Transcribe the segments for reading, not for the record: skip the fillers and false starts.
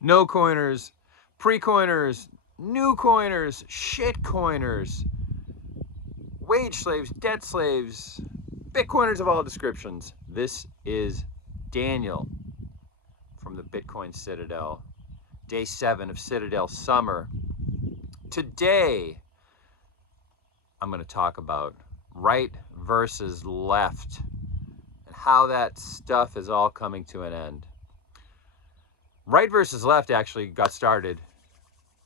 no coiners, pre-coiners, new coiners, shit coiners, wage slaves, debt slaves, Bitcoiners of all descriptions. This is Daniel from the Bitcoin Citadel, day 7 of Citadel Summer. Today, I'm going to talk about right versus left and how that stuff is all coming to an end. Right versus left actually got started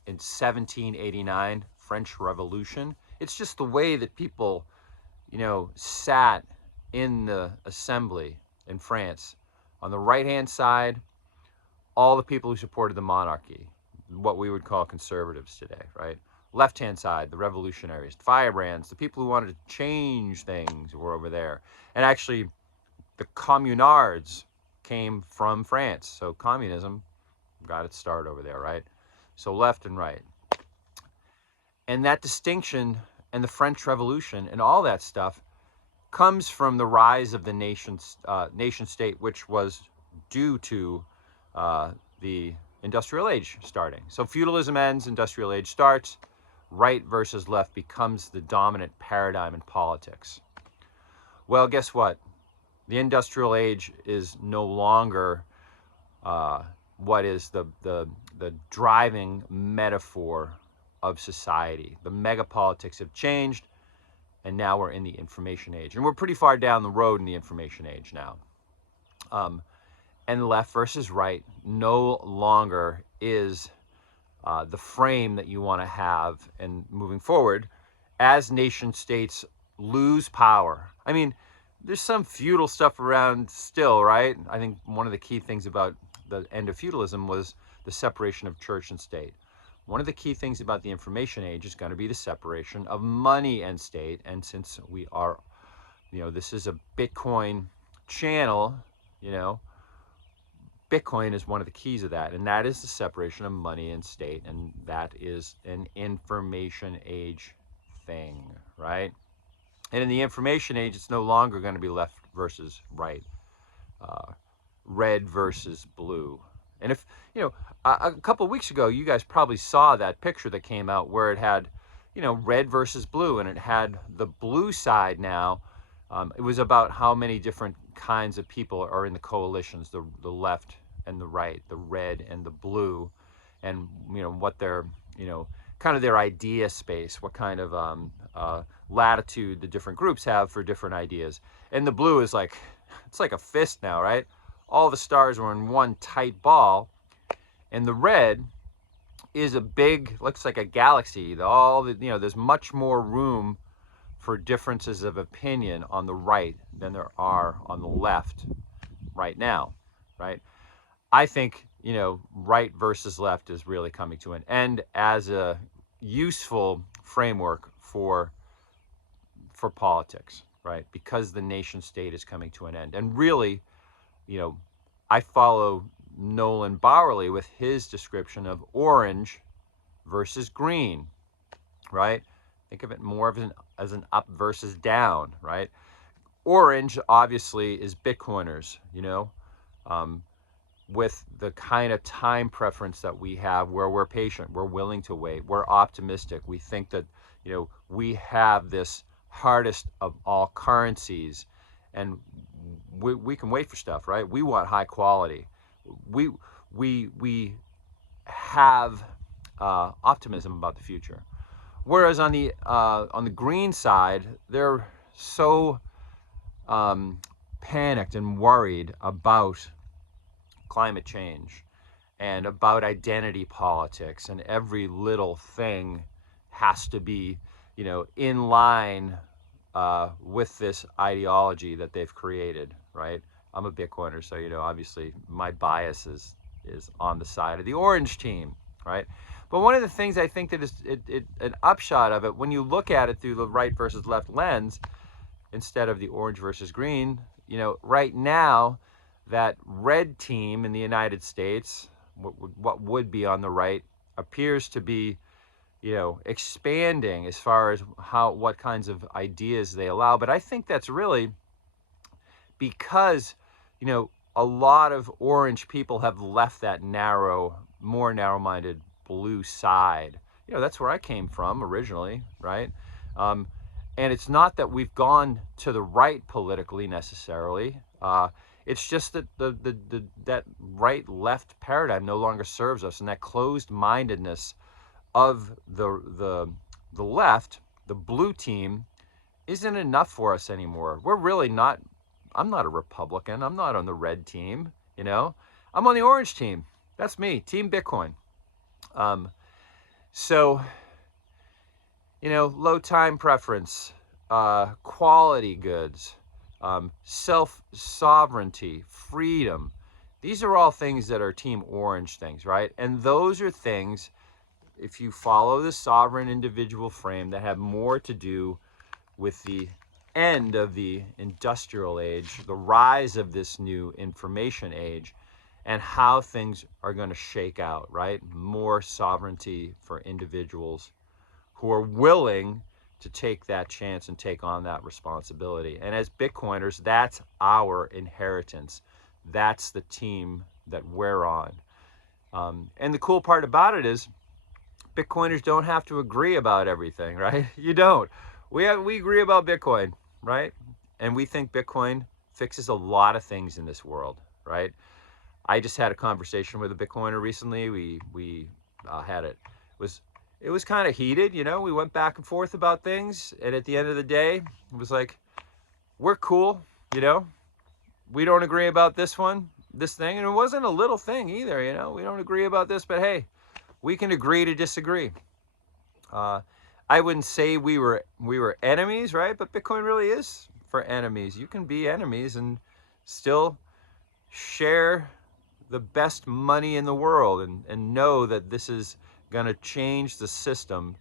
in 1789, French Revolution. It's just the way that people, sat in the assembly in France. On the right-hand side, all the people who supported the monarchy, what we would call conservatives today, right? Left-hand side, the revolutionaries, firebrands, the people who wanted to change things were over there. And actually, the communards came from France. So communism got its start over there, right? So left and right. And that distinction and the French Revolution and all that stuff comes from the rise of the nation state, which was due to the industrial age starting. So feudalism ends, industrial age starts, right versus left becomes the dominant paradigm in politics. Well, guess what? The industrial age is no longer what is the driving metaphor of society. The megapolitics have changed, and now we're in the information age. And we're pretty far down the road in the information age now. And left versus right no longer is the frame that you want to have and moving forward as nation states lose power. I mean, there's some feudal stuff around still, right? I think one of the key things about the end of feudalism was the separation of church and state. One of the key things about the information age is going to be the separation of money and state. And since we are, this is a Bitcoin channel, Bitcoin is one of the keys of that. And that is the separation of money and state. And that is an information age thing, right? And in the information age, it's no longer going to be left versus right, red versus blue. And if, a couple of weeks ago, you guys probably saw that picture that came out where it had, red versus blue, and it had the blue side now. It was about how many different kinds of people are in the coalitions, the left and the right, the red and the blue, and, what their, kind of their idea space, what kind of latitude the different groups have for different ideas. And the blue is like, it's like a fist now, right? All the stars were in one tight ball, and the red is a big, looks like a galaxy. There's much more room for differences of opinion on the right than there are on the left right now, right? I think, right versus left is really coming to an end as a useful framework for politics, right? Because the nation state is coming to an end. And really, I follow Nolan Bowerly with his description of orange versus green, right? Think of it more as an up versus down, right? Orange, obviously, is Bitcoiners, with the kind of time preference that we have where we're patient, we're willing to wait, we're optimistic. We think that, we have this hardest of all currencies, and we can wait for stuff, right? We want high quality. We have optimism about the future. Whereas on the green side, they're so panicked and worried about climate change and about identity politics, and every little thing has to be, in line with this ideology that they've created, right? I'm a Bitcoiner, so, obviously my bias is on the side of the orange team, right? But one of the things I think that is an upshot of it, when you look at it through the right versus left lens, instead of the orange versus green, right now, that red team in the United States, what would be on the right, appears to be, expanding as far as what kinds of ideas they allow. But I think that's really because, a lot of orange people have left that narrow more narrow-minded blue side. You know, that's where I came from originally, right? And it's not that we've gone to the right politically necessarily. It's just that that right-left paradigm no longer serves us, and that closed-mindedness of the left, the blue team, isn't enough for us anymore. We're really not. I'm not a Republican. I'm not on the red team. You know, I'm on the orange team. That's me, Team Bitcoin. So, you know, low time preference, quality goods, self-sovereignty, freedom. These are all things that are Team Orange things, right? And those are things, if you follow the sovereign individual frame, that have more to do with the end of the industrial age, the rise of this new information age, and how things are going to shake out, right? More sovereignty for individuals who are willing to take that chance and take on that responsibility. And as Bitcoiners, that's our inheritance. That's the team that we're on. And the cool part about it is Bitcoiners don't have to agree about everything, right? You don't. We agree about Bitcoin, right? And we think Bitcoin fixes a lot of things in this world, right? I just had a conversation with a Bitcoiner recently. We had it. It was kind of heated, you know. We went back and forth about things, and at the end of the day, it was like, we're cool, you know. We don't agree about this thing, and it wasn't a little thing either, you know. We don't agree about this, but hey, we can agree to disagree. I wouldn't say we were enemies, right? But Bitcoin really is for enemies. You can be enemies and still share the best money in the world and know that this is going to change the system.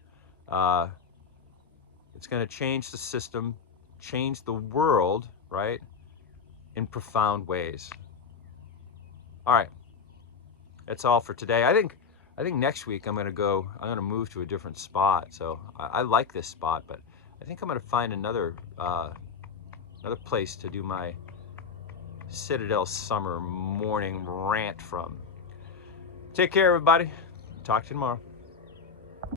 It's going to change the system, change the world, right, in profound ways. All right, that's all for today. I think next week I'm going to move to a different spot. So I like this spot, but I think I'm going to find another place to do my Citadel summer morning rant from. Take care, everybody. Talk to you tomorrow.